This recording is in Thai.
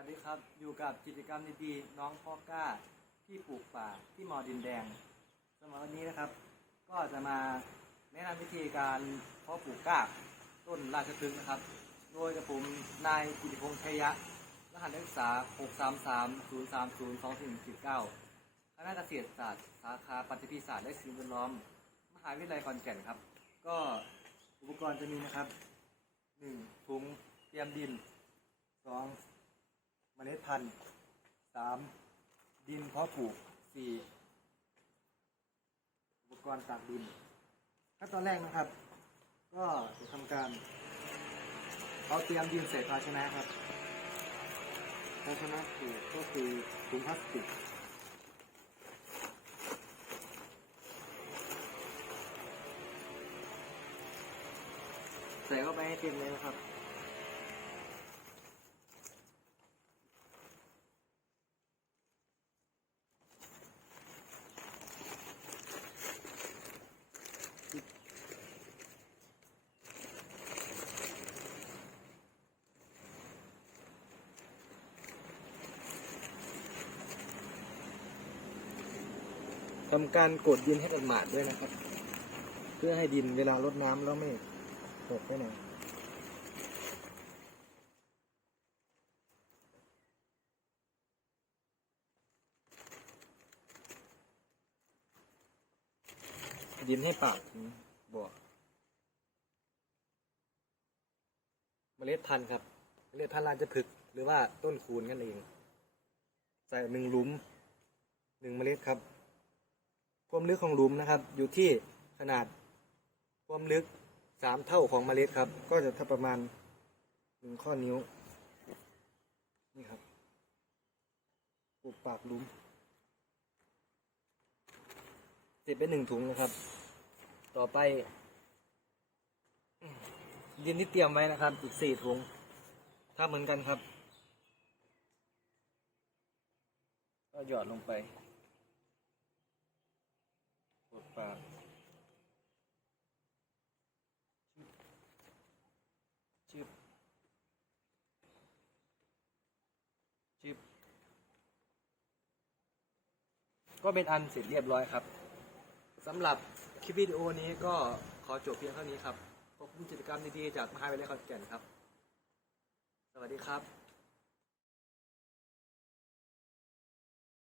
วัสดีครับ อยู่กับกิจกรรมดีๆน้องพ่อกล้าที่ปลูกป่าที่มอดินแดงสำหรับวันนี้นะครับ ก็จะมาแนะนำวิธีการเพาะปลูกกล้าต้นราชพฤกษ์นะครับ โดยกระผมนายกิติพงษ์ชัยยะ รหัสนักศึกษา 633-030-2449คณะเกษตรศาสตร์ สาขาปฏิพิศาสตร์และสิ่งแวดล้อม มหาวิทยาลัยขอนแก่นครับ ก็อุปกรณ์จะมีนะครับ 1. ถุงเตรียมดิน 2. เมล็ดพันธุ์ 3. ดินเพาะปลูก 4. อุปกรณ์ตากดินขั้นตอนแรกนะครับ ก็จะทำการเอาเตรียมดินใส่ภาชนะครับภาชนะคือก็คือถุงพลาสติกใส่เข้าไปให้เต็มเลยนะครับ ทำการกดดินให้หมาดด้วยนะครับ เพื่อให้ดินเวลารดน้ำแล้วไม่หกไปไหนดินให้ปากถึงบ่อเมล็ดพันธุ์ครับ เมล็ดพันธุ์ราชพฤกษ์หรือว่าต้นคูณกันเอง ใส่หนึ่งลุมหนึ่งเมล็ดครับ ความลึกของหลุมนะครับ อยู่ที่ขนาดความลึกสามเท่าของเมล็ดครับ ก็จะถ้าประมาณหนึ่งข้อนิ้ว นี่ครับปูปากหลุมเสร็จไปหนึ่งถุงนะครับ ต่อไป ดินที่เตรียมไว้นะครับ อีกสี่ถุง ถ้าเหมือนกันครับ ก็หยอดลงไป กดปากชึบชึบก็เป็นอันเสร็จเรียบร้อยครับสำหรับคลิปวิดีโอนี้ก็ขอจบเพียงเท่านี้ครับขอบคุณกิจกรรมดีๆจากมหาวิทยาลัยขอนแก่นครับ สวัสดีครับ